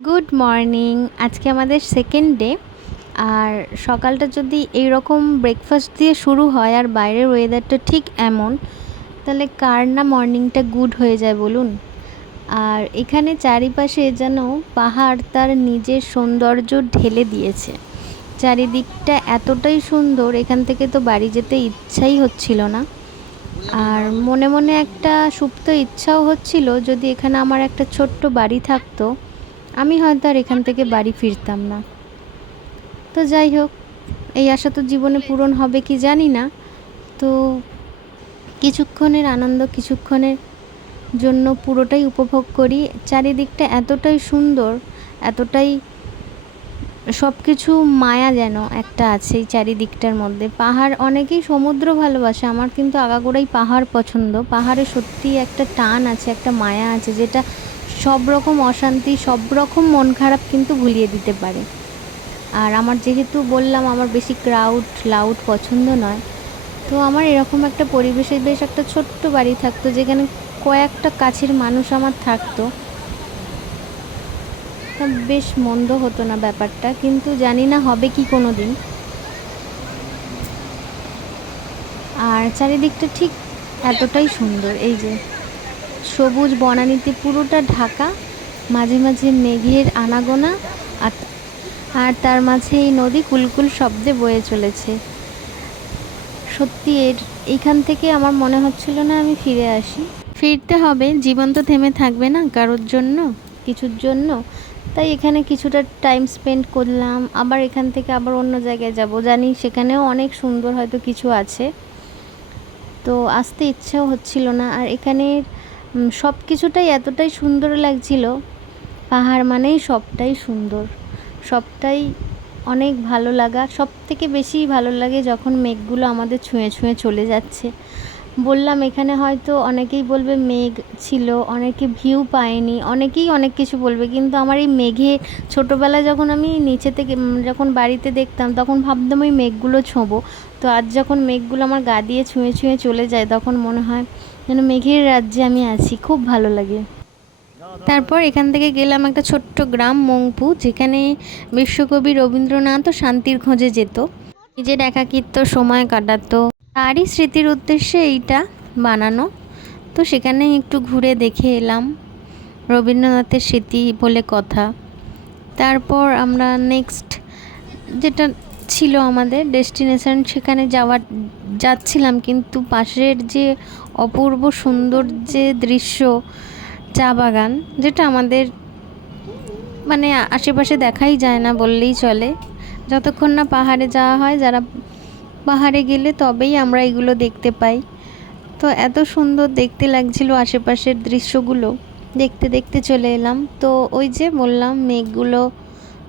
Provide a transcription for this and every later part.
Good morning আজকে আমাদের second day আর সকালটা যদি এই রকম ব্রেকফাস্ট দিয়ে শুরু হয় আর বাইরের ওয়েদারটা ঠিক এমন, তাহলে কার না মর্নিংটা গুড হয়ে যায় বলুন? আর এখানে চারিপাশে যেন পাহাড় তার নিজের সৌন্দর্য ঢেলে দিয়েছে। চারিদিকটা এতটাই সুন্দর, এখান থেকে তো বাড়ি যেতে ইচ্ছাই হচ্ছিল না। আর মনে মনে একটা সুপ্ত ইচ্ছাও হচ্ছিল যদি এখানে আমার একটা ছোট্ট বাড়ি থাকতো। আমি হয়তো আর এখান থেকে বাড়ি ফিরতাম না। তো যাই হোক, এই আশা তো জীবনে পূরণ হবে কি জানি না। তো কিছুক্ষণের আনন্দ, কিছুক্ষণের জন্য পুরোটাই উপভোগ করি। চারিদিকটা এতটাই সুন্দর, এতটাই সব কিছু মায়া যেন একটা আছে এই চারিদিকটার মধ্যে। পাহাড় অনেকেই সমুদ্র ভালোবাসে, আমার কিন্তু আগাগোড়াই পাহাড় পছন্দ। পাহাড়ে সত্যি একটা টান আছে, একটা মায়া আছে, যেটা সব রকম অশান্তি, সব রকম মন খারাপ কিন্তু ভুলিয়ে দিতে পারে। আর আমার যেহেতু বললাম আমার বেশি ক্রাউড, লাউড পছন্দ নয়, তো আমার এরকম একটা পরিবেশে বেশ একটা ছোট্ট বাড়ি থাকতো, যেখানে কয়েকটা কাছের মানুষ আমার থাকতো। বেশ মন্দ হতো না ব্যাপারটা, কিন্তু জানি না হবে কি কোনো দিন আর চারিদিকটা ঠিক এতটাই সুন্দর, এই যে সবুজ বনানীতে পুরোটা ঢাকা, মাঝে মাঝে মেঘের আনাগোনা, আর আর তার মাঝে এই নদী কুলকুল শব্দে বয়ে চলেছে। সত্যি এর এইখান থেকে আমার মনে হচ্ছিল না আমি ফিরে আসি। ফিরতে হবে, জীবন তো থেমে থাকবে না কারোর জন্য, কিছুর জন্য। তাই এখানে কিছুটা টাইম স্পেন্ড করলাম, আবার এখান থেকে আবার অন্য জায়গায় যাব। জানি সেখানেও অনেক সুন্দর হয়তো কিছু আছে। তো আসতে ইচ্ছাও হচ্ছিল না, আর এখানের সব কিছুটাই এতটাই সুন্দর লাগছিল। পাহাড় মানেই সবটাই সুন্দর। সবটাই অনেক ভালো লাগা। সব থেকে বেশি ভালো লাগে যখন মেঘগুলো আমাদের ছুঁয়ে ছুঁয়ে চলে যাচ্ছে। বললাম, এখানে হয়তো অনেকেই বলবে মেঘ ছিল, অনেকে ভিউ পায়নি, অনেকেই অনেক কিছু বলবে। কিন্তু আমার এই মেঘে ছোটোবেলায় যখন আমি নিচে থেকে যখন বাড়িতে দেখতাম, তখন ভাবতাম ওই মেঘগুলো ছোঁবো। তো আজ যখন মেঘগুলো আমার গা দিয়ে ছুঁয়ে ছুঁয়ে চলে যায়, তখন মনে হয় যেন মেঘের রাজ্যে আমি আছি, খুব ভালো লাগে। তারপর এখান থেকে গেলাম একটা ছোট্ট গ্রাম, মংপু, যেখানে বিশ্বকবি রবীন্দ্রনাথও শান্তির খোঁজে যেত। নিজের একাকিত্ব, সময় কাটাতো। তারই স্মৃতির উদ্দেশ্যে এইটা বানানো। তো সেখানে একটু ঘুরে দেখে এলাম রবীন্দ্রনাথের স্মৃতি বলে কথা। তারপর আমরা নেক্সট যেটা ছিল আমাদের ডেস্টিনেশন সেখানে যাওয়ার, যাচ্ছিলাম কিন্তু পাশের যে অপূর্ব সুন্দর যে দৃশ্য, চা বাগান, যেটা আমাদের মানে আশেপাশে দেখাই যায় না বললেই চলে। যতক্ষণ না পাহাড়ে যাওয়া হয়, যারা পাহাড়ে গেলে তবেই আমরা এগুলো দেখতে পাই। তো এত সুন্দর দেখতে লাগছিল আশেপাশের দৃশ্যগুলো। দেখতে দেখতে চলে এলাম। তো ওই যে বললাম, মেঘগুলো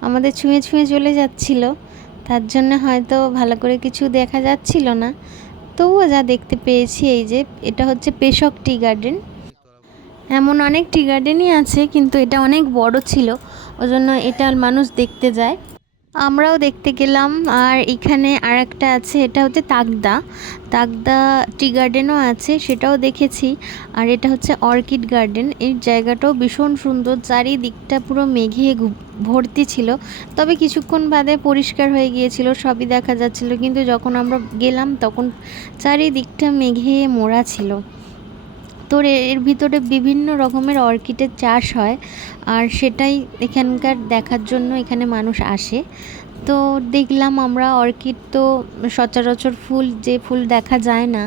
আমাদের ছুঁয়ে ছুঁয়ে চলে যাচ্ছিল। তার জন্য হয়তো ভালো করে কিছু দেখা যাচ্ছিল না। তবুও যা দেখতে পেয়েছি এই যে, এটা হচ্ছে পেশক টি গার্ডেন। এমন অনেক টি গার্ডেনই আছে, কিন্তু এটা অনেক বড় ছিল ওই জন্য এটা মানুষ দেখতে যায়। আমরাও দেখতে গেলাম, আর এখানে আর একটা আছে, এটা হচ্ছে তাকদা তাকদা টি গার্ডেনও আছে, সেটাও দেখেছি। আর এটা হচ্ছে অর্কিড গার্ডেন, এই জায়গাটাও ভীষণ সুন্দর, চারিদিকটা পুরো মেঘে ভর্তি ছিল। তবে কিছুক্ষণ বাদে পরিষ্কার হয়ে গিয়েছিল, সবই দেখা যাচ্ছিল। কিন্তু যখন আমরা গেলাম, তখন চারিদিকটা মেঘে মোড়া ছিল। তো এর ভিতরে বিভিন্ন রকমের অর্কিডের চাষ হয়। আর সেটাই এখানকার দেখার জন্য এখানে মানুষ আসে। তো দেখলাম আমরা অর্কিড তো সচরাচর ফুল, যে ফুল দেখা যায় না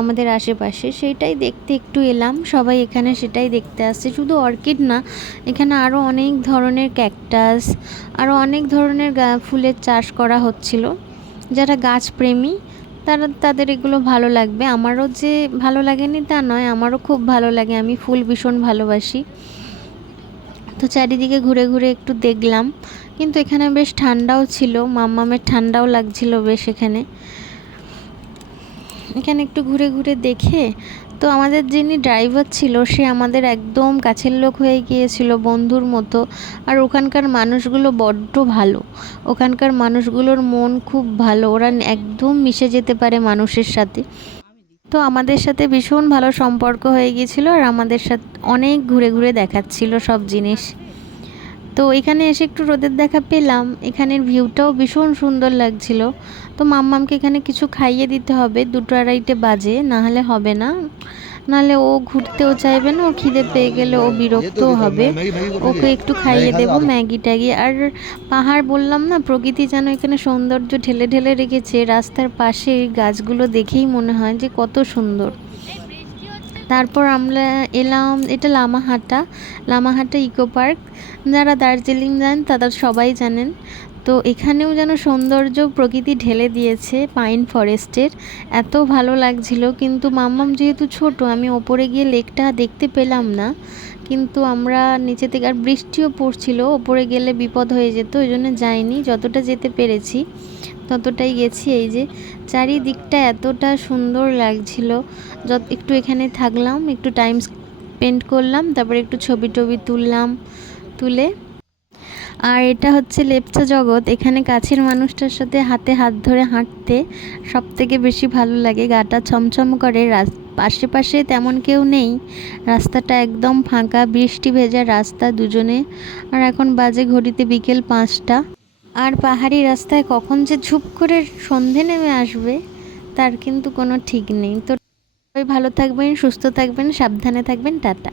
আমাদের আশেপাশে, সেটাই দেখতে একটু এলাম। সবাই এখানে সেটাই দেখতে আসছে। শুধু অর্কিড না, এখানে আরও অনেক ধরনের ক্যাকটাস আরও অনেক ধরনের ফুলের চাষ করা হচ্ছিল। যারা গাছপ্রেমী তারা তাদের এগুলো ভালো লাগবে। আমারও যে ভালো লাগেনি তা নয়, আমারও খুব ভালো লাগে। আমি ফুল ভীষণ ভালোবাসি। তো চারিদিকে ঘুরে ঘুরে একটু দেখলাম। কিন্তু এখানে বেশ ঠান্ডাও ছিল, মাম্মামের ঠান্ডাও লাগছিল বেশ এখানে। এখানে একটু ঘুরে ঘুরে দেখে, তো আমাদের যিনি ড্রাইভার ছিল, সে আমাদের একদম কাছের লোক হয়ে গিয়েছিল, বন্ধুর মতো। আর ওখানকার মানুষগুলো বড্ড ভালো। ওখানকার মানুষগুলোর মন খুব ভালো। ওরা একদম মিশে যেতে পারে মানুষের সাথে। তো আমাদের সাথে ভীষণ ভালো সম্পর্ক হয়ে গিয়েছিল আর আমাদের সাথে অনেক ঘুরে ঘুরে দেখাচ্ছিল সব জিনিস। তো এখানে এসে একটু রোদের দেখা পেলাম। এখানের ভিউটাও ভীষণ সুন্দর লাগছিল। তো মাম্মামকে এখানে কিছু খাইয়ে দিতে হবে। দুটো আড়াইটে বাজে না হলে হবে না। নাহলে ও ঘুরতেও চাইবে না ও খিদে পেয়ে গেলে ও বিরক্তও হবে। ওকে একটু খাইয়ে দেবো ম্যাগি ট্যাগি। আর পাহাড় বললাম না প্রকৃতি যেন এখানে সৌন্দর্য ঢেলে ঢেলে রেখেছে। রাস্তার পাশে গাছগুলো দেখেই মনে হয় যে কত সুন্দর। তারপর আমরা এলাম, এটা লামাহাটা লামাহাটা ইকো পার্ক। যারা দার্জিলিং যান, তারা সবাই জানেন। তো এখানেও যেন সৌন্দর্য প্রকৃতি ঢেলে দিয়েছে পাইন ফরেস্টের। এত ভালো লাগছিল, কিন্তু মাম্মাম যেহেতু ছোট, আমি ওপরে গিয়ে লেকটা দেখতে পেলাম না। কিন্তু আমরা নিচে থেকে, আর বৃষ্টিও পড়ছিল, ওপরে গেলে বিপদ হয়ে যেত, ওই জন্য যাইনি, যতটা যেতে পেরেছি। ততটাই গেছি, এই যে চারিদিকটা এতটা সুন্দর লাগছিল। যত, একটু এখানে থাকলাম, একটু টাইম স্পেন্ড করলাম, তারপরে একটু ছবি টবি তুললাম, তুলে। আর এটা হচ্ছে লেপচা জগৎ, এখানে কাছের মানুষটার সাথে হাতে হাত ধরে হাঁটতে সব থেকে বেশি ভালো লাগে। গাটা ছমছম করে আশেপাশে তেমন কেউ নেই। রাস্তাটা একদম ফাঁকা, বৃষ্টি ভেজা রাস্তা দুজনে। আর এখন বাজে ঘড়িতে বিকেল পাঁচটা। আর পাহাড়ি রাস্তায় কখন যে ঝুপ করে সন্ধে নেমে আসবে, তার কিন্তু কোনো ঠিক নেই। তো ভালো থাকবেন, সুস্থ থাকবেন, সাবধানে থাকবেন, টাটা।